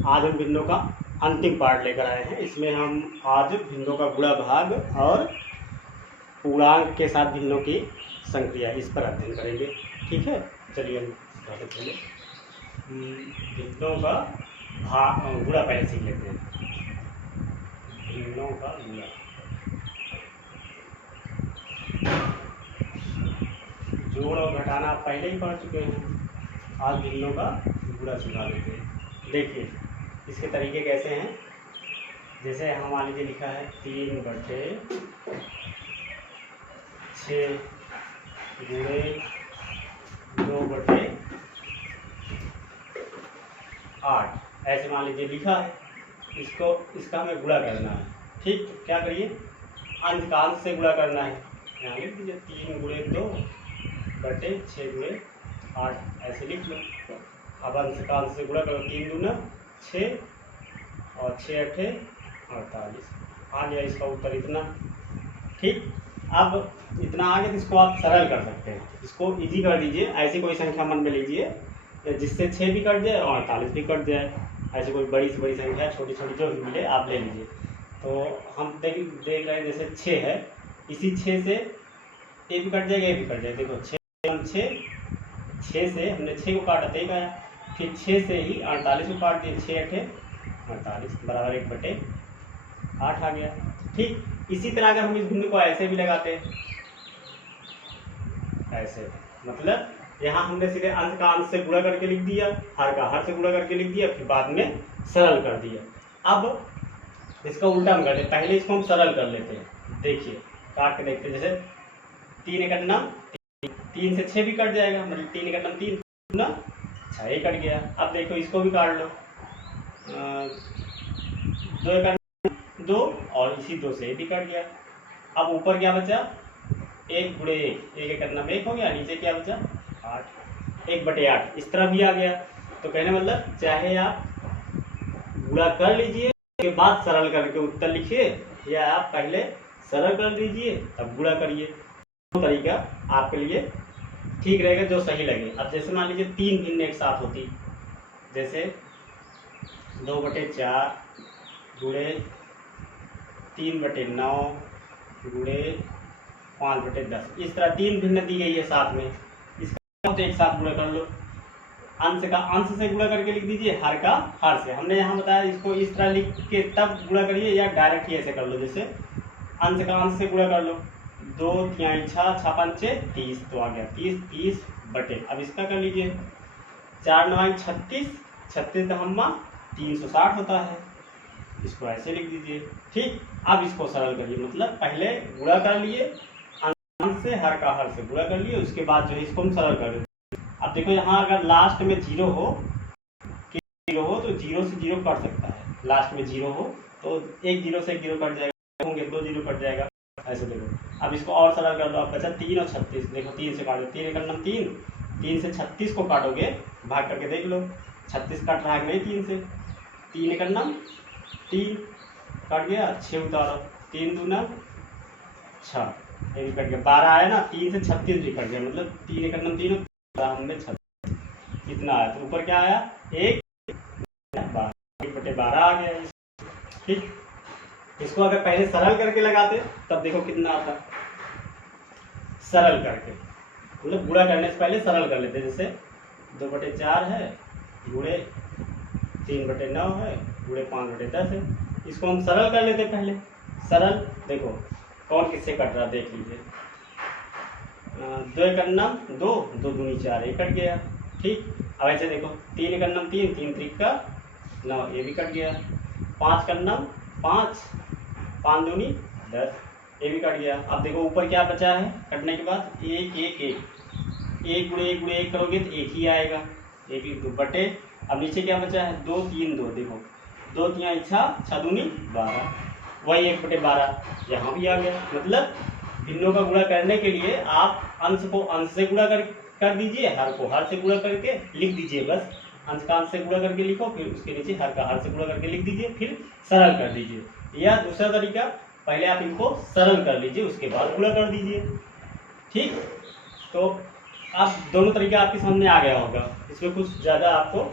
आज हम भिन्नों का अंतिम पार्ट लेकर आए हैं। इसमें हम आज भिन्नों का गुणा भाग और पूर्णांक के साथ भिन्नों की संक्रिया इस पर अध्ययन करेंगे। ठीक है, चलिए हम स्टार्ट करेंगे। भिन्नों का गुणा पहले सीख लेते हैं। भिन्नों का गुणा, जोड़ और घटाना आप पहले ही पढ़ चुके हैं। आज भिन्नों का गुणा सिखा देते हैं। देखिए इसके तरीके कैसे हैं। जैसे हम मान लीजिए लिखा है 3/6 गुणे 2/8 ऐसे मान लीजिए लिखा है। इसका हमें गुणा करना है। ठीक, तो क्या करिए, अंश का अंश से गुणा करना है। यहाँ लिख दीजिए 3 गुणे 2/6 गुणे 8 ऐसे लिख लो। अब अंश का अंश से गुणा करो, 3 दूना 6 और 6 अठे 48 आ गया इसका उत्तर इतना। ठीक, अब इतना आ गया तो इसको आप सरल कर सकते हैं। इसको इजी कर दीजिए। ऐसी कोई संख्या मन में लीजिए जिससे 6 भी कट जाए और 48 भी कट जाए। ऐसी कोई बड़ी से बड़ी संख्या, छोटी छोटी जो भी मिले आप ले लीजिए। तो हम देख रहे हैं जैसे 6 है, इसी 6 से ए भी कट जाएगा, ए भी कट जाएगा। देखो 6 से हमने 6 को काटा तो एक आया, फिर 6 से ही 48 को काट दिए, 6 अठे 48 बराबर 1/8 आ गया। ठीक, इसी तरह अगर हम इस भिन्न को ऐसे भी लगाते हैं, ऐसे मतलब यहाँ हमने सीधे अंश का अंश से गुणा करके लिख दिया, हर का हर से गुणा करके लिख दिया, फिर बाद में सरल कर दिया। अब इसका उल्टा हम करते हैं, पहले इसको हम सरल कर लेते हैं। देखिए काट के देखते हैं। जैसे 3 एकड़ नाम 3 से 6 भी कट जाएगा, मतलब 3 एकड़ नाम 3 ना 6 कट गया। अब देखो इसको भी काट लो, 2 एकड़ 2 और इसी 2 से भी कट गया। अब ऊपर क्या बचा, 1 गुणे 1, 1 एकड़ नाम 1 हो गया, नीचे क्या बचा 8, 1/8 इस तरह भी आ गया। तो कहने मतलब चाहे आप गुणा कर लीजिए उसके बाद सरल करके उत्तर लिखिए, या आप पहले सरल कर लीजिए तब गुणा करिए। दो तरीका आपके लिए ठीक रहेगा, जो सही लगे। अब जैसे मान लीजिए 3 भिन्न एक साथ होती, जैसे 2/4 गुणे 3/9 गुणे 5/10 इस तरह 3 भिन्न दी गई है साथ में। इसका एक साथ गुणा कर लो, अंश का अंश से गुणा करके लिख दीजिए, हर का हर से। हमने यहाँ बताया इसको इस तरह लिख के तब गुणा करिए, या डायरेक्ट ही ऐसे कर लो। जैसे अंश का अंश से गुणा कर लो, 2 3 6 6 5 30 तो आ गया 30 बटे। अब इसका कर लीजिए, 4 9 36 36 का हम 360 होता है, इसको ऐसे लिख दीजिए। ठीक, अब इसको सरल करिए, मतलब पहले गुणा कर लिए अंश से, हर का हर से गुणा कर लिए, उसके बाद जो है इसको हम सरल कर दें। अब देखो यहाँ अगर लास्ट में 0 हो तो 0 से 0 कट सकता है। लास्ट में 0 हो तो एक 0 से एक 0 कट जाएगा, होंगे 2 0 कट जाएगा, ऐसे देखो। अब इसको और सरल कर लो, अब बचा 3 और 36। देखो 3 से काटो, 3 एकड़ नाम 3 से 36 को काटोगे, भाग करके देख लो 36 कट रहा है नहीं 3 से। 3 एकड़ नाम 3 कट गया, 6 उतारो, 3 दूना 6 ये भी कट गया, 12 आया ना, 3 से 36 भी कट गया, मतलब 3 एकड़ नाम 3 में 36 इतना आया। तो ऊपर क्या आया 1/12 आ गया। ठीक, इसको अगर पहले सरल करके लगाते तब देखो कितना आता। सरल करके मतलब गुणा करने से पहले सरल कर लेते। जैसे 2/4 है गुणे 3/9 है गुणे 5/10 है, इसको हम सरल कर लेते पहले। सरल देखो कौन किससे कट रहा देख लीजिए, 2 एकड़ नाम 2 2 दूनी 4 ये कट गया। ठीक, अब ऐसे देखो 3 एकड़ नाम 3 3 त्रिका 9 ये भी कट गया, 5 का नाम 5 5 दूनी 10 ये भी कट गया। अब देखो ऊपर क्या बचा है कटने के बाद, 1 1 1 1 गुणे 1 गुणे 1 करोगे तो 1 ही आएगा, 1 1 2 बटे। अब नीचे क्या बचा है 2 3 2, देखो 2 3 6 6 दूनी 12, वही 1/12 यहाँ भी आ गया। मतलब भिन्नों का गुणा करने के लिए आप अंश को अंश से गुणा कर दीजिए, हर को हर से गुणा करके लिख दीजिए। बस अंश का अंश से गुणा करके लिखो, फिर उसके नीचे हर का हर से गुणा करके लिख दीजिए, फिर सरल कर दीजिए। या दूसरा तरीका, पहले आप इनको सरल कर लीजिए, उसके बाद गुणा कर दीजिए। ठीक, तो अब दोनों तरीका आपके सामने आ गया होगा। इसमें कुछ ज़्यादा आपको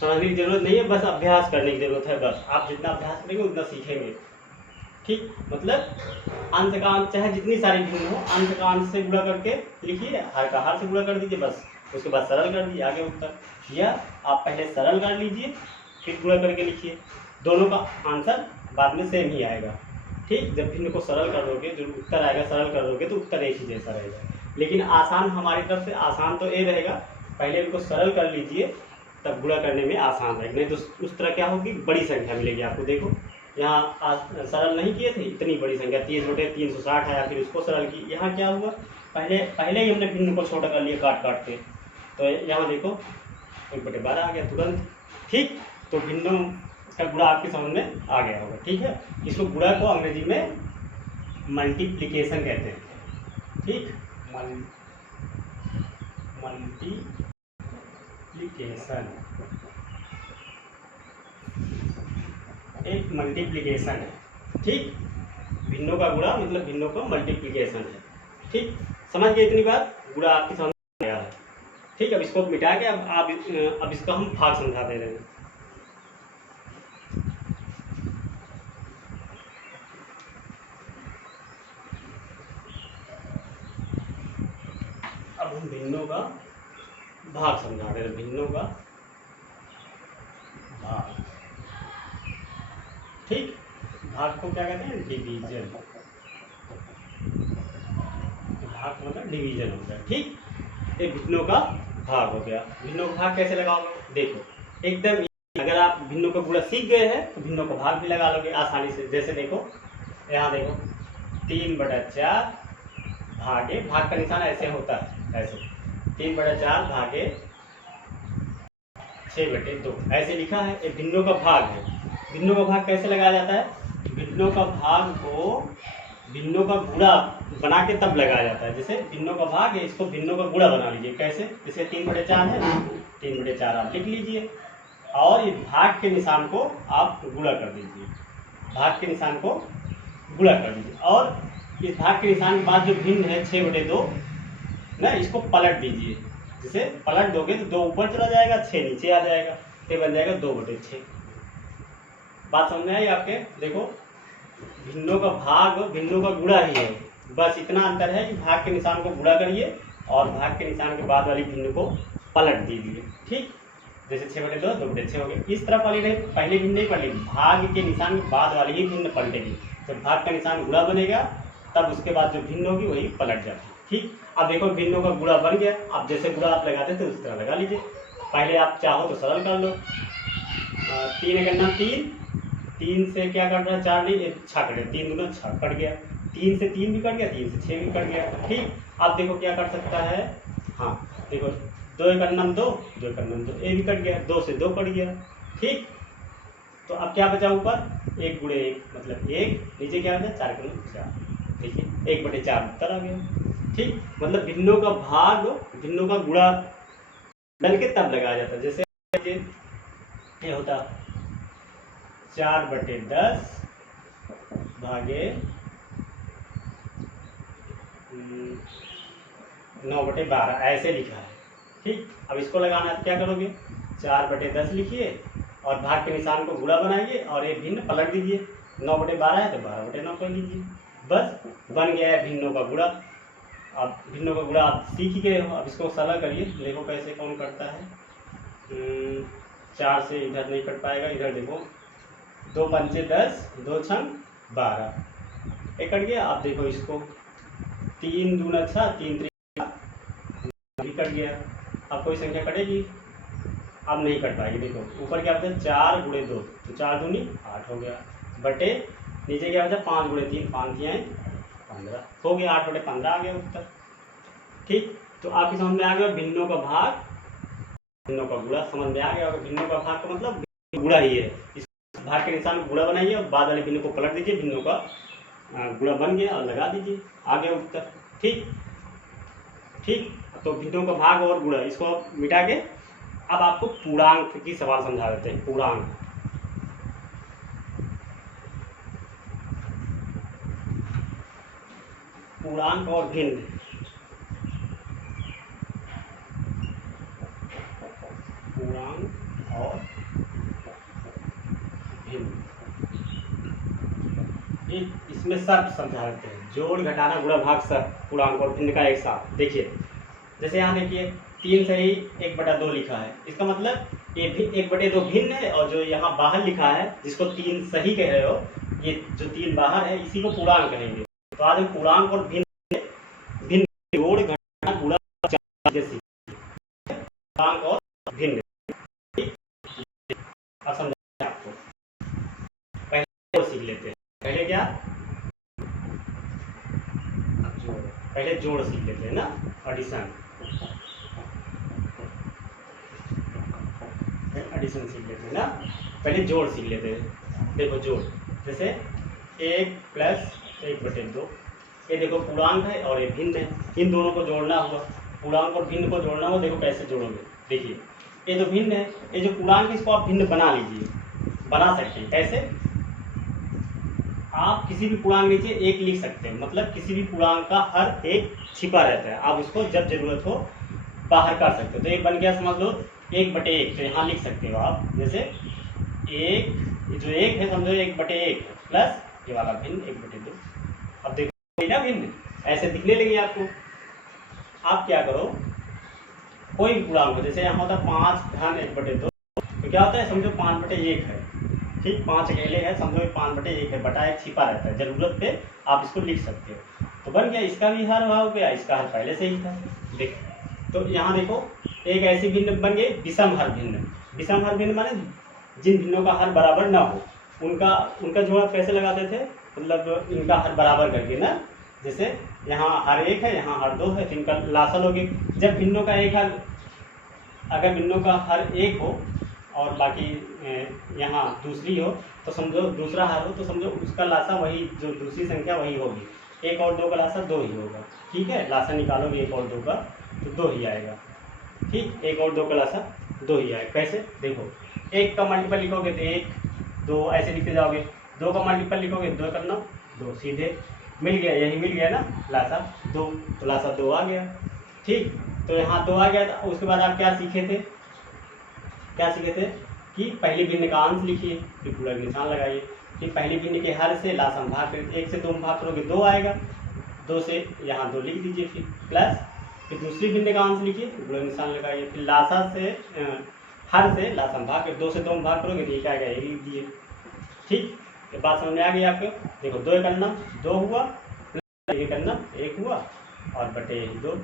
समझने की जरूरत नहीं है, बस अभ्यास करने की जरूरत है। बस आप जितना अभ्यास करेंगे उतना सीखेंगे। ठीक, मतलब अंश का अंश चाहे जितनी सारी भिन्न हो, अंश का अंश से गुणा करके लिखिए, हर का हर से गुणा कर दीजिए, बस उसके बाद सरल कर दीजिए आगे उत्तर। या आप पहले सरल कर लीजिए फिर गुणा करके लिखिए, दोनों का आंसर बाद में सेम ही आएगा। ठीक, जब भिन्न को सरल कर दोगे, जो उत्तर आएगा सरल कर दोगे तो उत्तर एक ही जैसा रहेगा। लेकिन आसान हमारी तरफ से आसान तो ये रहेगा, पहले इनको सरल कर लीजिए तब गुणा करने में आसान रहेगा। नहीं तो उस तरह क्या होगी, बड़ी संख्या मिलेगी आपको। देखो यहाँ सरल नहीं किए थे, इतनी बड़ी संख्या 30/360 आया, फिर उसको सरल की। यहाँ क्या हुआ, पहले ही हमने भिन्न को छोटा कर लिया काट काट के, तो यहाँ देखो 1/12 आ गया तुरंत। ठीक, तो भिन्नों का गुणा आपकी समझ में आ गया होगा। ठीक है, इसको गुणा को अंग्रेजी में मल्टीप्लिकेशन कहते हैं। ठीक, मल्टीप्लिकेशन एक मल्टीप्लिकेशन है। ठीक, भिन्नों का गुणा मतलब भिन्नों का मल्टीप्लिकेशन है। ठीक, समझ गए इतनी बात, गुणा आपकी समझ में आया है। ठीक, अब इसको मिटा के अब इसका हम भाग समझा दे रहे हैं। अब हम भिन्नों का भाग समझा दे रहे हैं, भिन्नों का भाग। ठीक, भाग को क्या कहते हैं, डिवीजन। भाग मतलब डिवीजन होता है। ठीक, ये भिन्नों का भाग हो गया। भिन्नों का भाग कैसे लगाओगे, देखो एकदम, अगर आप भिन्नों का गुणा सीख गए हैं तो भिन्नों का भाग भी लगा लोगे आसानी से। जैसे देखो यहाँ देखो 3/4 भागे, भाग का निशान ऐसे होता है, ऐसे 3/4 भागे 6/2 ऐसे लिखा है, ये भिन्नों का भाग है। भिन्नों का भाग कैसे लगाया जाता है, भिन्नों का भाग को भिन्नों का गुणा बना के तब लगाया जाता है। जैसे भिन्नों का भाग है, इसको भिन्नों का गुणा बना लीजिए। कैसे, जैसे 3/4 है, 3/4 आप लिख लीजिए और ये भाग के निशान को आप गुणा कर दीजिए, भाग के निशान को गुणा कर दीजिए। और इस भाग के निशान के बाद जो भिन्न है 6/2 ना, इसको पलट दीजिए। जैसे पलट दोगे तो 2 ऊपर चला जाएगा, 6 नीचे आ जाएगा, तो बन जाएगा 2/6। बात समझ में आई आपके। देखो भिन्नों का भाग भिन्नों का गुणा ही है, बस इतना अंतर है कि भाग के निशान को गुणा करिए और भाग के निशान के बाद वाली भिन्न को पलट दीजिए। ठीक, जैसे 6/2 2/6 हो गए। इस तरह वाली नहीं, पहले भिन्न नहीं पलटेगी, भाग के निशान के बाद वाली ही भिन्न पलटेगी। जब भाग का निशान गुणा बनेगा तब उसके बाद जो भिन्न होगी वही पलट जाती है। ठीक, अब देखो भिन्नों का गुणा बन गया, अब जैसे गुणा आप लगाते थे उस तरह लगा लीजिए। पहले आप चाहो तो सरल कर लो, 3 × 3, 3 से क्या कट रहा है, 4 नहीं 6 कट गया, 3 दूना 6 कट गया, 3 से 3 भी कट गया, 3 से 6 भी कट गया। ठीक, अब देखो क्या कर सकता है, हाँ देखो 2 × 9 2, 2 × 9 2, ये भी कट गया, 2 से 2 कट गया। ठीक, तो अब क्या बचा ऊपर, 1 × 1 मतलब 1, नीचे क्या बचा 4 × 9 4, देखिए 1/4 उत्तर आ गया। ठीक, मतलब भिन्नों का भाग भिन्नों का गुणा डल के तब लगाया जाता है। जैसे ये होता 4/10 भागे 9/12 ऐसे लिखा है। ठीक, अब इसको लगाना है तो क्या करोगे, 4/10 लिखिए और भाग के निशान को गुणा बनाइए और ये भिन्न पलट दीजिए। 9/12 है तो 12/9 कर लीजिए, बस बन गया है भिन्नों का गुणा। अब भिन्नों का गुणा आप सीख ही गए हो, अब इसको सरल करिए, देखो कैसे कौन करता है। 4 से इधर नहीं कट पाएगा, इधर देखो 2 पंचे 10, 2 छंग 12, एक कट गया। अब देखो इसको 3 दूना 6, 3 भी कट गया। अब कोई संख्या कटेगी, अब नहीं कट पाएगी। देखो ऊपर क्या होता है 4 × 2, तो 4 दूनी 8 हो गया, बटे नीचे क्या होता है 5 × 3, 5 × 15 हो गया, 8/15 आ गया उत्तर। ठीक, तो आपकी समझ में आ गया भिन्नों का भाग भिन्नों का गुणा समझ में आ गया। और भिन्नों का भाग का मतलब गुणा ही है, इस भाग के निशान को गुणा बनाइए और बाद वाले भिन्न को पलट दीजिए, भिन्नों का गुणा बन गया और लगा दीजिए, आ गया उत्तर। ठीक, ठीक, तो भिन्नों का भाग और गुणा इसको मिटा के अब आपको पूर्णांक की सवाल समझा देते हैं। पूर्णांक, पूर्णांक और भिन्न, पूर्णांक और इसमें शर्त समझा देते हैं, जोड़ घटाना गुणा भाग शर्त, पूर्णांक और भिन्न का एक साथ। देखिए जैसे यहाँ देखिए 3 से ही 1/2 लिखा है, इसका मतलब ये भी 1/2 भिन्न है, और जो यहाँ बाहर लिखा है जिसको 3 सही कह रहे हो, ये जो 3 बाहर है इसी को पूर्णांक कहेंगे। तो आज हम पूर्णांक और भिन्न जोड़ घटाना गुणा पूर्णांक और भिन्न। अब समझाते हैं आपको, पहले सीख लेते हैं। पहले क्या, पहले जोड़ सीख लेते हैं ना, एडिशन सीख लेते हैं ना, पहले जोड़ सीख लेते हैं। देखो जोड़, जैसे 1 + 1/2, ये देखो पूर्णांक है और ये भिन्न है, इन दोनों को जोड़ना होगा। पूर्णांक और भिन्न को जोड़ना हो, देखो कैसे जोड़ोगे। देखिए ये तो भिन्न है, ये जो पूर्णांक इसको आप भिन्न बना लीजिए, बना सकते हैं। कैसे, आप किसी भी पूर्णांक नीचे 1 लिख सकते हैं, मतलब किसी भी पूर्णांक का हर एक छिपा रहता है, आप उसको जब जरूरत हो बाहर कर सकते हो। तो एक बन गया, समझ लो 1/1, तो यहाँ लिख सकते हो आप, जैसे 1, जो 1 है समझो 1/1 प्लस ये वाला भिन्न 1/2। अब देखो ना भिन्न ऐसे दिखने लगे आपको। आप क्या करो, कोई भी पूर्णांक हो, जैसे यहाँ होता है 5-1/2, तो क्या होता है समझो 5/1 है, ठीक, 5 अकेले है, समझो 5/1 है, बटा 1 छिपा रहता है, जरूरत पे आप इसको लिख सकते हो। तो बन गया, इसका भी हर हो गया, इसका हर पहले से ही था। देख, तो यहाँ देखो एक ऐसी भिन्न बन गई विषम हर भिन्न। विषम हर भिन्न माने जिन भिन्नों का हर बराबर ना हो, उनका जोड़ आप कैसे लगाते थे, मतलब इनका हर बराबर करके ना, जैसे यहाँ हर 1 है, यहाँ हर 2 है, तो इनका लासल हो गया। जब भिन्नों का एक हर, अगर भिन्नों का हर 1 हो और बाकी यहाँ दूसरी हो, तो समझो दूसरा हर हो, तो समझो उसका लासा वही, जो दूसरी संख्या वही होगी। 1 और 2 का लासा 2 ही होगा, ठीक है, लासा निकालोगे 1 और 2 का तो 2 ही आएगा, ठीक, 1 और 2 का लासा 2 ही आएगा। कैसे, देखो 1 का मल्टीपल लिखोगे तो 1, 2 ऐसे लिखते जाओगे, 2 का मल्टीपल लिखोगे 2 करना 2, सीधे मिल गया, यही मिल गया ना लासा 2, तो लासा 2 आ गया, ठीक। तो यहाँ 2 आ गया, तो उसके बाद आप क्या सीखे थे कि पहली भिन्न का अंश लिखिए, फिर पूरा निशान लगाइए, फिर पहली भिन्न के हर से लासम भाग करिए, 1 से 2 भाग करोगे 2 आएगा, 2 से यहाँ 2 लिख दीजिए, फिर प्लस, फिर दूसरी भिन्न का अंश लिखिए, पूरा निशान लगाइए, फिर लासा से हर से लासम भाग कर 2 से 2 भाग करोगे तो 1 आएगा, 1 लिख दीजिए, ठीक। ये बात समझ में आ गई आपको। देखो 2 एकन्नम 2 हुआ, 1 एकन्नम 1 हुआ, और बटे 2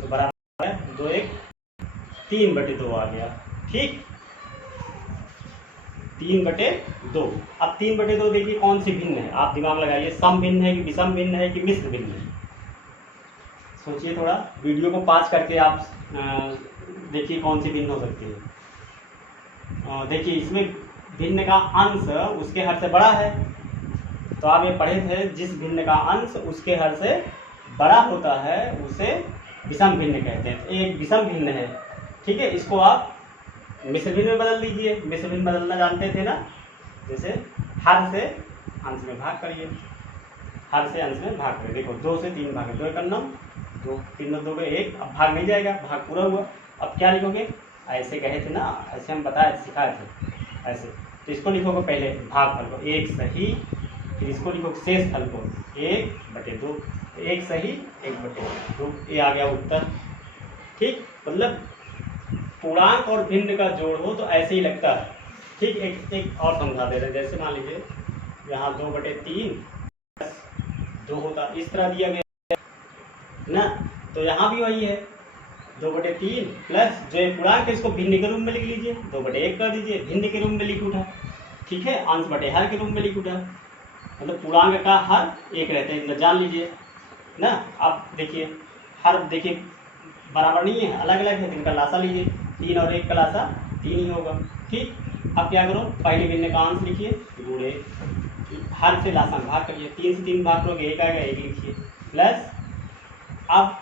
तो बराबर है 2 1 3/2 आ गया, ठीक, 3/2। अब 3/2 देखिए कौन सी भिन्न है, आप दिमाग लगाइए, सम भिन्न है कि विषम भिन्न है कि मिश्र भिन्न है, सोचिए थोड़ा, वीडियो को पास करके आप देखिए कौन सी भिन्न हो सकती है। देखिए इसमें भिन्न का अंश उसके हर से बड़ा है, तो आप ये पढ़े थे, जिस भिन्न का अंश उसके हर से बड़ा होता है उसे विषम भिन्न कहते हैं। तो एक विषम भिन्न है, ठीक है, इसको आप मिश्र भिन्न में बदल दीजिए। मिश्र भिन्न बदलना जानते थे ना, जैसे हर से अंश में भाग करिए, हर से अंश में भाग करिए। देखो 2 से 3 भाग, 2 एकन्नम 2, 3 2 के 1, अब भाग नहीं जाएगा, भाग पूरा हुआ। अब क्या लिखोगे, ऐसे कहे थे ना, ऐसे हम बताए सिखाए थे ऐसे, तो इसको लिखोगे पहले भागफल को 1 सही, फिर इसको लिखोगे शेष फल को 1/2, 1 सही 1/2, ये आ गया उत्तर, ठीक। मतलब पूर्णांक और भिन्न का जोड़ हो तो ऐसे ही लगता है, ठीक। एक और समझा दे रहे हैं, जैसे मान लीजिए यहाँ 2/3 2 होता, इस तरह दिया गया ना, तो यहाँ भी वही है 2/3 प्लस जो पूर्णांक है इसको भिन्न के रूप में लिख लीजिए, 2/1 कर दीजिए, भिन्न के रूप में लिख उठा, ठीक है, अंश बटे हर के रूप में लिख उठा, मतलब पूर्णांक का हर 1 रहता है, जान लीजिए ना। आप देखिए हर, देखिए बराबर नहीं है, अलग अलग है, तो इनका लासा लीजिए, 3 और 1 का लासा 3 ही होगा, ठीक। अब क्या करो, पहली भिन्न का अंश लिखिए, गुणे हर से लासा भाग करिए, 3 से 3 भाग करोगे 1 आएगा, 1 लिखिए, प्लस अब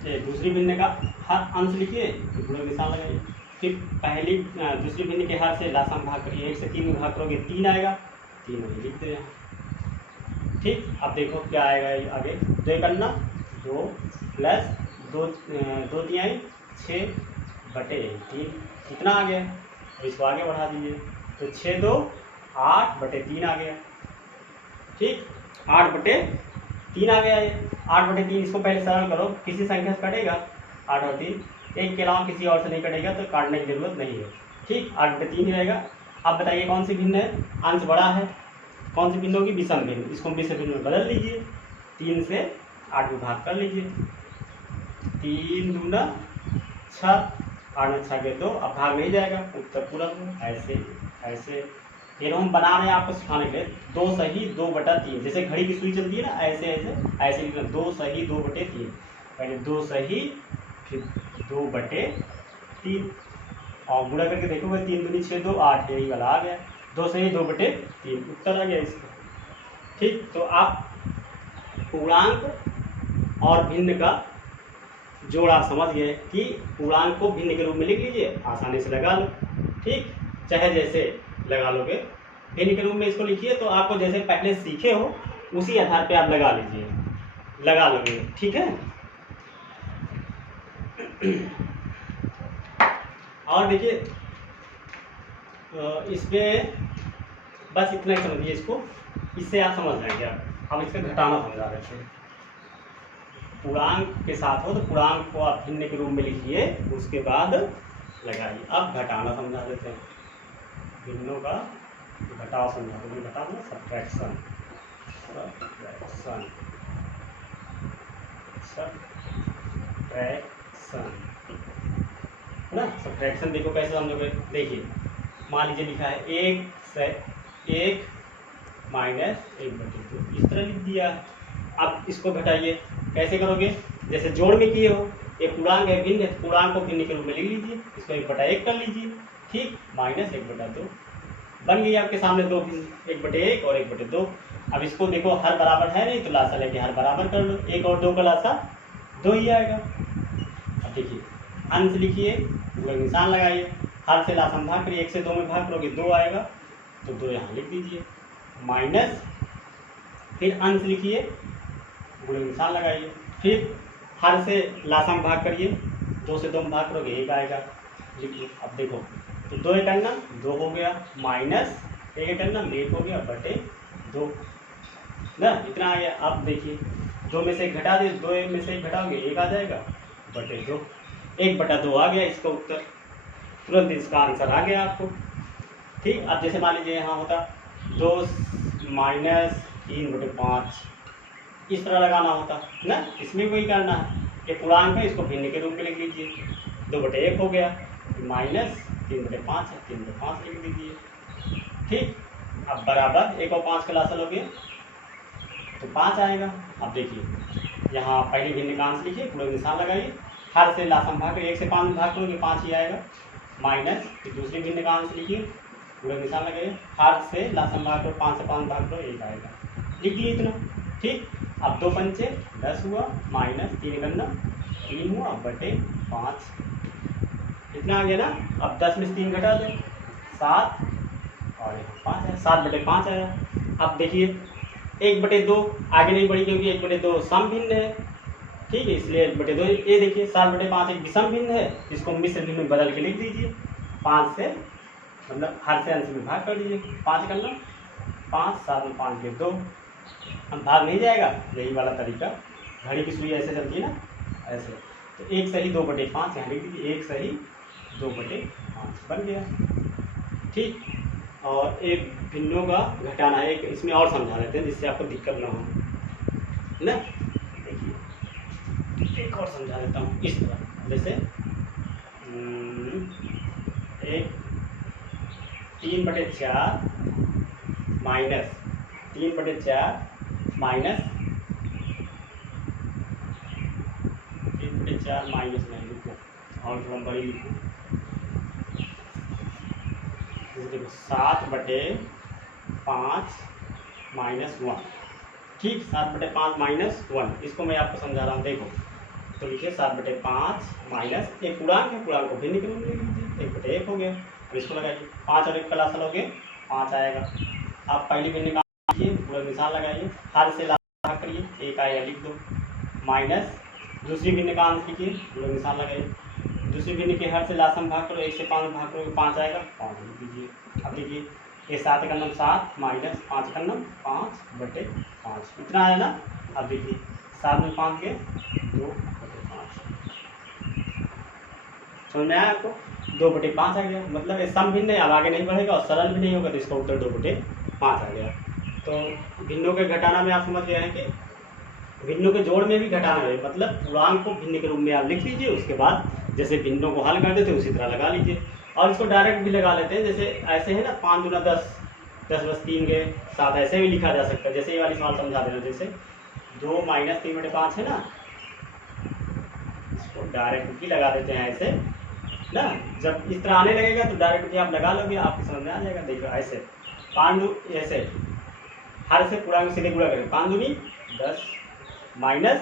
दूसरी भिन्न का हर अंश लिखिए, गुणे निशान लगाइए, फिर पहली दूसरी भिन्न के हर से लासा भाग करिए, 1 से 3 भाग करोगे 3 आएगा, 3 वही लिख दो यहाँ, ठीक। अब देखो क्या आएगा आगे, 2 एकन्नम 2 प्लस 2 3 6/3, कितना आ गया, इसको आगे बढ़ा दीजिए, तो 6 2 8/3 आ गया, ठीक, 8/3 आ गया ये। 8/3 इसको पहले सरल करो, किसी संख्या से कटेगा 8 और 3, एक के अलावा किसी और से नहीं कटेगा तो काटने की जरूरत नहीं है। ठीक, 8/3 ही रहेगा। अब बताइए कौन सी भिन्न है, अंश बड़ा है, कौन सी भिन्न होगी, विषम भिन्न। इसको विषम भिन्न में बदल लीजिए, 3 से 8 में भाग कर लीजिए, 3 दूना 6, 8 में 6 के 2, अब भाग नहीं जाएगा, उत्तर पूरा होगा। ऐसे ऐसे फिर हम बना रहे हैं आपको सिखाने के लिए 2 सही 2/3, जैसे घड़ी की सुई चलती है ना, ऐसे ऐसे ऐसे लिखना, 2 सही 2/3, पहले 2 सही फिर 2/3 और गुणा करके देखोगे 3 दूनी 6 2 8, यही वाला आ गया, 2 सही 2/3 उत्तर आ गया इसका। ठीक, तो आप पूर्णांक और भिन्न का जोड़ा समझ गए कि पूर्णांक को भिन्न के रूप में लिख लीजिए, आसानी से लगा लो। ठीक, चाहे जैसे लगा लोगे, भिन्न के रूप में इसको लिखिए तो आपको जैसे पहले सीखे हो उसी आधार पे आप लगा लीजिए, लगा लोगे। ठीक है, और देखिए इसमें बस इतना ही समझिए इसको, इससे आप समझ जाएंगे। अब इसका घटाना समझा रहे थे, पूर्णांक के साथ हो तो पूर्णांक को आप भिन्न के रूप में लिखिए, उसके बाद लगाइए। अब घटाना समझा देते हैं, भिन्नों का घटाव समझा देते हैं। घटाव ना सब्ट्रैक्शन, सब्ट्रैक्शन ना, सब्ट्रैक्शन देखो कैसे समझोगे। देखिए मान लीजिए लिखा है 1 माइनस 1/2, इस तरह लिख दिया। अब इसको घटाइए, कैसे करोगे, जैसे जोड़ में किए हो, एक पूर्णांक है भिन्न है, पूर्णांक को भिन्न के रूप में लिख लीजिए, इसको 1/1 कर लीजिए। ठीक, माइनस 1/2 बन गई आपके सामने दो भिन्न, 1/1 और 1/2। अब इसको देखो हर बराबर है नहीं तो लासा लेके हर बराबर कर लो, 1 और 2 का लासा 2 ही आएगा। अब देखिए अंश लिखिए, पूरा निशान लगाइए, हर से लासम भाग करिए, 1 से 2 में भाग करोगे 2 आएगा तो 2 यहाँ लिख दीजिए, माइनस फिर अंश लिखिए, पूरा निशान लगाइए, फिर हर से लासम भाग करिए, 2 से 2 में भाग करोगे 1 आएगा, लिखिए। अब देखो तो 2 एक करना 2 हो गया, माइनस 1 करना 1 हो गया, बटे 2 ना, इतना आ गया। अब देखिए 2 में से 1 घटा दे, 2 में से 1 घटाओगे 1 आ जाएगा, बटे 2, 1/2 आ गया इसका उत्तर, तुरंत इसका आंसर आ गया आपको। ठीक, अब जैसे मान लीजिए यहाँ होता 2 माइनस 3/5, इस तरह लगाना होता ना, इसमें वही करना है, ये पूर्णांक है इसको भिन्न के रूप में लिख लीजिए, 2/1 हो गया, माइनस 3/5 है, 3/5 लिख दीजिए। ठीक, अब बराबर 1 और 5 का लासा लोगे तो 5 आएगा। अब देखिए यहाँ पहले भिन्न का अंश लिखिए, पूरा निशान लगाइए, हर से लासम भाग कर 1 से 5 में भाग करोगे 5 ही आएगा, माइनस फिर दूसरी भिन्न का अंश लिखिए, पूरा निशान लगाइए, हर से लासम भाग करो 5 से 5 भाग करो 1 आएगा, लिख लिए इतना। ठीक, अब 2 पंचे 10 हुआ, माइनस 3 करना 3 हुआ, बटे 5, इतना आ गया ना। अब 10 में से 3 घटा दो 7 और यहाँ 5 है, 7/5 आया। अब देखिए 1/2 आगे नहीं बढ़ी क्योंकि 1/2 सम भिन्न है। ठीक है, इसलिए 1/2 ये देखिए 7/5 एक विषम भिन्न है, इसको मिश्र भिन्न में बदल के लिख दीजिए, 5 से मतलब हर से अंश में भाग कर दीजिए, 5 करना 5, 7 में 5 के 2, हम भाग नहीं जाएगा, यही वाला तरीका, घड़ी की सुई ऐसे चलती है ना, ऐसे, तो 1 सही 2/5 यहाँ लिख दीजिए, 1 सही 2/5 बन गया। ठीक, और एक भिन्नों का घटाना है, एक इसमें और समझा देते हैं जिससे आपको दिक्कत ना हो ना। देखिए एक और समझा देता हूँ इस तरह, जैसे 3/4 माइनस 3/4 माइनस 3/4 माइनस नहीं लिखो और थोड़ा बड़ी लिखो, देखो 7/5 माइनस 1। ठीक, 7/5 माइनस 1, इसको मैं आपको समझा रहा हूँ। देखो तो लिखिए 7/5 माइनस, एक पूर्णांक है, पूर्णांक को भिन्न के रूप में लिख लीजिए, 1/1 हो गया। अब इसको लगाइए, 5 और 1 का लासा लोगे 5 आएगा। आप पहली भिन्न का लिखिए, पूरा निशान लगाइए, हर से लासा करिए 1 आएगा, लिख दो, माइनस दूसरी भिन्न का अंश लिखिए, पूरा निशान लगाइए, दूसरी भिन्न के हर से लासम भाग करो, 1 से 5 में भाग करोगे 5 आएगा, 5 लिख दीजिए। अब देखिए ये 7 का नम 7 माइनस 5 का नम 5/5 इतना आया ना। अब देखिए 7 में 5 के 2/5 समझ में आया आपको। 2/5 आ गया, मतलब ये सम भिन्न है, अब आगे नहीं बढ़ेगा और सरल भी नहीं होगा, तो इसका उत्तर 2/5 आ गया। तो भिन्नों के घटाना में आप समझ गए हैं कि भिन्नों के जोड़ में भी घटाना है, मतलब पूर्णांक को भिन्न के रूप में आप लिख लीजिए, उसके बाद जैसे भिन्नों को हल कर देते उसी तरह लगा लीजिए। और इसको डायरेक्ट भी लगा लेते हैं, जैसे ऐसे है ना 5 दूना 10, 10 + 3 के 7 ऐसे भी लिखा जा सकता है। जैसे ये वाली सवाल समझा देना, जैसे 2 - 3/5 है ना, इसको डायरेक्ट भी लगा देते हैं ऐसे ना। जब इस तरह आने लगेगा तो डायरेक्ट भी आप लगा लोगे, आपकी समझ में आ जाएगा। देखो ऐसे 5 ऐसे हर से पूर्णांक सीधे गुणा करें, 5 दूनी 10 माइनस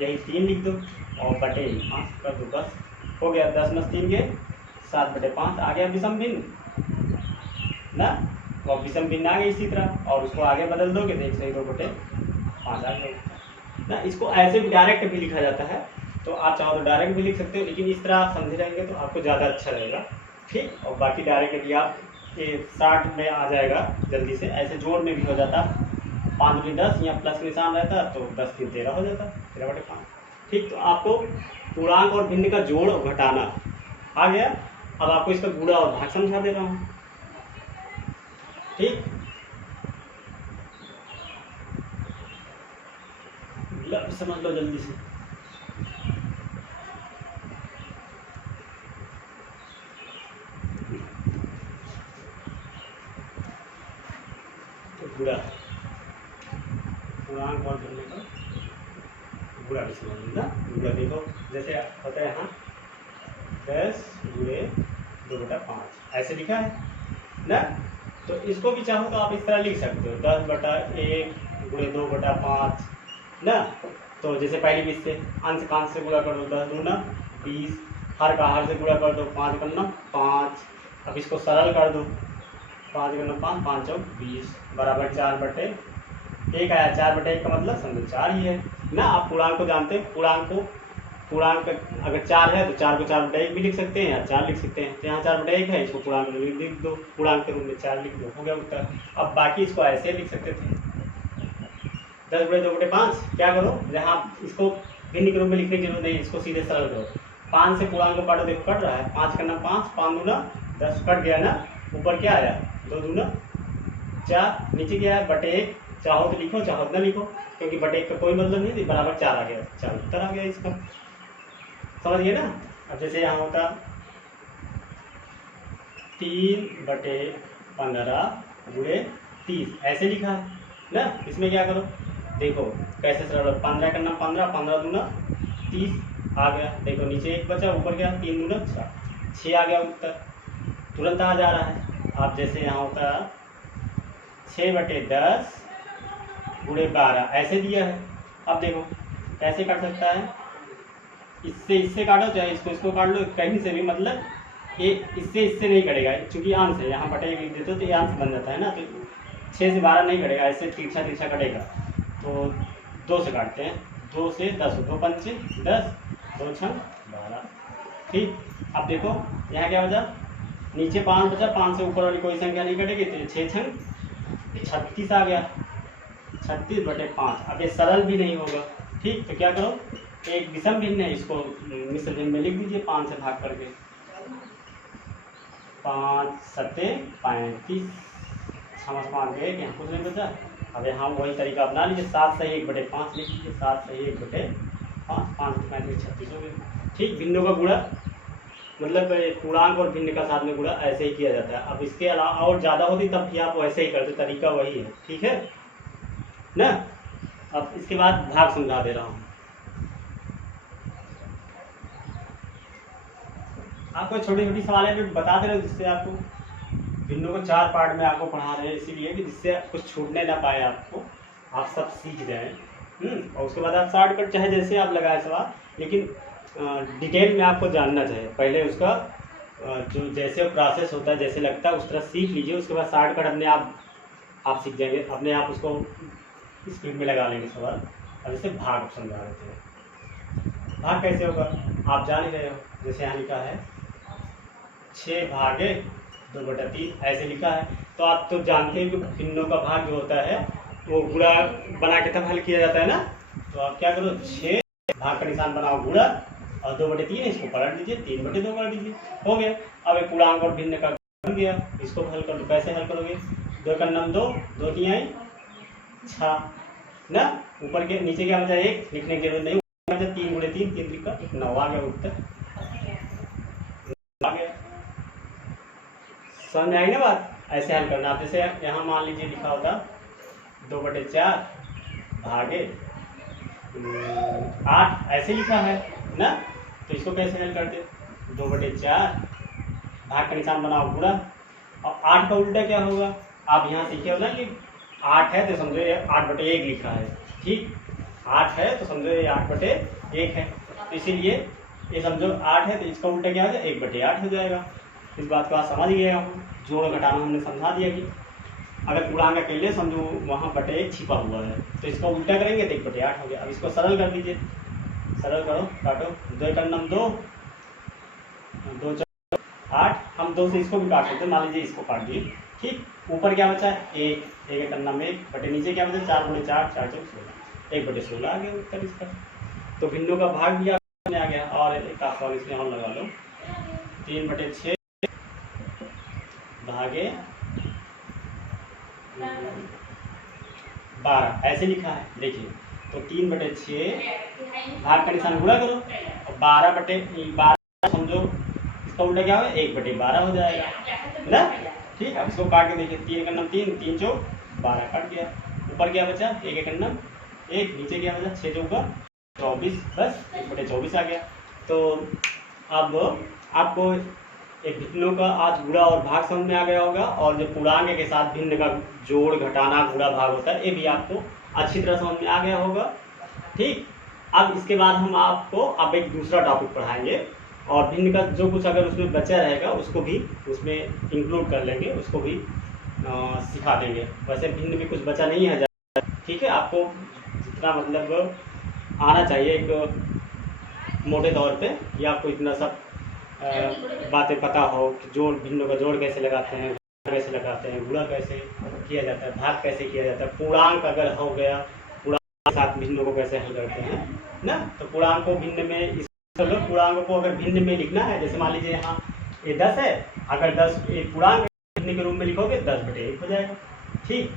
यही 3 लिख दो और बटे 5 कर दो, बस हो गया। 10 में 3 के 7/5 आ गया विषम भिन्न ना। और विषम भिन्न आ गया इसी तरह, और उसको आगे बदल दोगे तो 1/5 आ गया ना। इसको ऐसे भी डायरेक्ट भी लिखा जाता है, तो आप चाहो तो डायरेक्ट भी लिख सकते हो, लेकिन इस तरह आप समझे रहेंगे तो आपको ज़्यादा अच्छा रहेगा। ठीक, और बाकी डायरेक्ट भी आप ये 60 में आ जाएगा जल्दी से। ऐसे जोड़ में भी हो जाता, 5 दूनी 10, यहाँ प्लस के निशान रहता तो 10 3 13 हो जाता, 13/5। ठीक, तो आपको पूर्णांक और भिन्न का जोड़ और घटाना आ गया। अब आपको इसका गुणा और भाग समझा दे रहा हूँ। ठीक, समझ लो जल्दी से। तो गुणा पूर्णांक और भिन्न का गुणा भी समझ लो ना। गुणा देखो जैसे होता है यहाँ 10 × 2/5 ऐसे लिखा है ना। तो इसको भी चाहो तो आप इस तरह लिख सकते हो, 10/1 × 2/5 ना। तो जैसे पहले भी इससे अंश का अंश से गुणा कर दो, 10 दूना 20, हर का हर से गुणा कर दो, 5 का 5। अब इसको सरल कर दो, 5 का 5, 5 × 20 बराबर 4/1 आया। 4/1 का मतलब समझो 4 ही है ना। आप पूर्णांक को जानते हैं, पूर्णांक अगर 4 है तो 4 को 4/1 भी लिख सकते हैं या 4 लिख सकते हैं। तो यहाँ 4/1 है, इसको पूर्णांक में लिख दो, पूर्णांक के रूप में 4 लिख दो, हो गया उत्तर। अब बाकी इसको ऐसे लिख सकते थे, 10 × 2/5 क्या करो, जहाँ इसको भिन्न के रूप में लिखने की जरूरत नहीं, इसको सीधे सरल करो। 5 से पूर्णांक को काटो, देखो कट रहा है, 5 का 5, 5 दूना 10 कट गया ना। ऊपर क्या आया, 2 दूना 4, नीचे क्या है बटे 1। चाहो तो लिखो, चाहो ना लिखो, क्योंकि बटे 1 का कोई मतलब नहीं, बराबर 4 आ गया, 4 उत्तर आ गया इसका। समझ गए ना। अब जैसे यहाँ होता 3/15 × 30 ऐसे लिखा है ना। इसमें क्या करो, देखो कैसे सरल, 15 का 15, 15 दूना 30 आ गया। देखो नीचे 1 बचा, ऊपर क्या 3 दूना 6 आ गया उत्तर, तुरंत आ जा रहा है। आप जैसे यहाँ होता 6/10 × 12 ऐसे दिया है। अब देखो कैसे काट सकता है, इससे काटो, चाहे इसको काट लो, कहीं से भी, मतलब ये इससे नहीं कटेगा, क्योंकि अंश है, यहाँ बटे 1 लिख देते हो तो ये अंश बन जाता है ना। तो 6 से 12 नहीं कटेगा, ऐसे तिरछा कटेगा। तो 2 से काटते हैं, 2 से 10, 2 पंचे 10, 2 छंग 12। ठीक, अब देखो यहाँ क्या बचा, नीचे 5 बचा, 5 से ऊपर वाली कोई संख्या नहीं कटेगी, तो 6 छंग 36 आ गया, 36/5। अब ये सरल भी नहीं होगा। ठीक, तो क्या करो, एक विषम भिन्न है, इसको मिश्र भिन्न में लिख दीजिए, 5 से भाग करके, 5 7 35, 5 5 गए, यहाँ कुछ नहीं बचा। अब यहाँ वही तरीका अपना लीजिए, 7 से 1/5 लिख लीजिए, 7 से 1/5, 5 35 36 हो गए। ठीक, भिन्नों का गुणा मतलब पूर्णांक और भिन्न का साथ में गुणा ऐसे ही किया जाता है। अब इसके अलावा और ज़्यादा होती तब भी आप वैसे ही करते, तरीका वही है। ठीक है ना। अब इसके बाद भाग समझा दे रहा हूँ आपको। छोटी छोटी सवालें भी बता दे रहे हैं, जिससे आपको भिन्नों को 4 पार्ट में आपको पढ़ा रहे हैं, इसीलिए कि जिससे कुछ छूटने ना पाए आपको, आप सब सीख जाएं। और उसके बाद आप शॉर्टकट चाहे जैसे आप लगाए सवाल, लेकिन डिटेल में आपको जानना चाहिए। पहले उसका जो जैसे प्रोसेस होता है, जैसे लगता है उस तरह सीख लीजिए, उसके बाद शॉर्टकट अपने आप सीख जाएंगे, अपने आप उसको स्पीड में लगा लेंगे सवाल। अब जैसे भाग समझा देते हैं। भाग कैसे होगा आप जान ही रहे हो, जैसे यहाँ लिखा है 6 भागे 2/3 ऐसे लिखा है। तो आप तो जानते हैं कि भिन्नों का भाग जो होता है वो गुणा बना के तब हल किया जाता है ना। तो आप क्या करो, 6 भाग का निशान बनाओ गुणा और 2/3 इसको पलट दीजिए, 3/2 कर दीजिए, हो गया। अब एक पूर्णांक और भिन्न का बन गया, इसको हल कर लो। कैसे हल करोगे, 2 का नम 2, 2 3 आई 6 ना, ऊपर के नीचे क्या बचा 1, लिखने की जरूरत नहीं, 3 × 3 3 3 का 9 आ गया उत्तर आ गया। समझ में आई ना बात। ऐसे हल करना आप। जैसे यहाँ मान लीजिए लिखा होता 2/4 भागे 8 ऐसे लिखा है ना। तो इसको कैसे हल करते, 2/4 भाग का निशान बनाओ गुणा और 8 का उल्टा क्या होगा, आप यहाँ सीखे हो ना कि 8 है तो समझो ये 8/1 लिखा है, ठीक। 8 है तो समझो ये 8/1 है, तो इसीलिए ये समझो 8 है तो इसका उल्टा क्या हो जाएगा, 1/8 हो जाएगा। इस बात को आप समझ गए हो। जोड़ घटाना हमने समझा दिया कि अगर पूर्णांक अकेले समझो वहाँ बटे छिपा हुआ है तो इसका उल्टा करेंगे तो 1/8 हो गया। अब इसको सरल कर दीजिए, सरल करो, काटो, 2 का नम 2, 2 4 8, हम 2 से इसको भी काट सकते हैं, मान लीजिए इसको काट दिए, ठीक। ऊपर क्या बचा है 1, 1 का नम 1 बटे नीचे क्या बचा 4 × 4 4 4 16, 1/16 आ गया उत्तर इसका। तो भिन्नों का भाग भी आ गया। और एक आसान इसमें और लगा लो, 3/6 भागे 12 ऐसे लिखा है, देखिए। तो 3/6 भाग का निशान गुणा करो और 12/12 समझो इसका उल्टा क्या होगा, 1/12 हो जाएगा ना, ठीक। अब इसको काट के देखिए, 3 का नम 3, 3 चौक 12 कट गया। ऊपर क्या बचा 1 का नम 1, नीचे क्या बचा 6 चौका 24, बस 1/24 आ गया। तो अब आपको एक भिन्नों का आज गुणा और भाग समझ में आ गया होगा, और जो पूर्णांक के साथ भिन्न का जोड़ घटाना गुणा भाग होता है ये भी आपको अच्छी तरह समझ में आ गया होगा, ठीक। अब इसके बाद हम आपको अब एक दूसरा टॉपिक पढ़ाएंगे और भिन्न का जो कुछ अगर उसमें बचा रहेगा उसको भी उसमें इंक्लूड कर लेंगे, उसको भी सिखा देंगे। वैसे भिन्न में कुछ बचा नहीं है, ठीक है। आपको जितना मतलब आना चाहिए एक मोटे तौर पे, या आपको इतना सब बातें पता हो कि जोड़ भिन्नों का जोड़ कैसे लगाते हैं, गुणा कैसे किया जाता है, भाग कैसे किया जाता है, पूर्णांक अगर हो गया पूर्णांक के साथ भिन्नों को कैसे हल करते हैं ना। तो पूर्णांक को भिन्न में इस पूर्णांक को अगर भिन्न में लिखना है, जैसे मान लीजिए यहाँ ये 10 है, अगर 10 पूर्णांक भिन्न के रूप में लिखोगे 10/1 हो जाएगा, ठीक।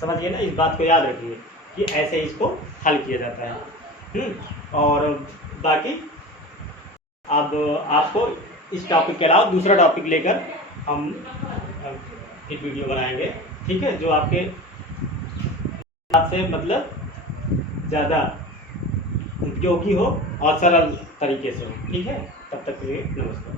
समझिए ना, इस बात को याद रखिए कि ऐसे इसको हल किया जाता है। और बाकी अब आपको इस टॉपिक के अलावा दूसरा टॉपिक लेकर हम एक वीडियो बनाएंगे, ठीक है, जो आपके से मतलब ज़्यादा उपयोगी हो और सरल तरीके से हो, ठीक है। तब तक के लिए नमस्कार।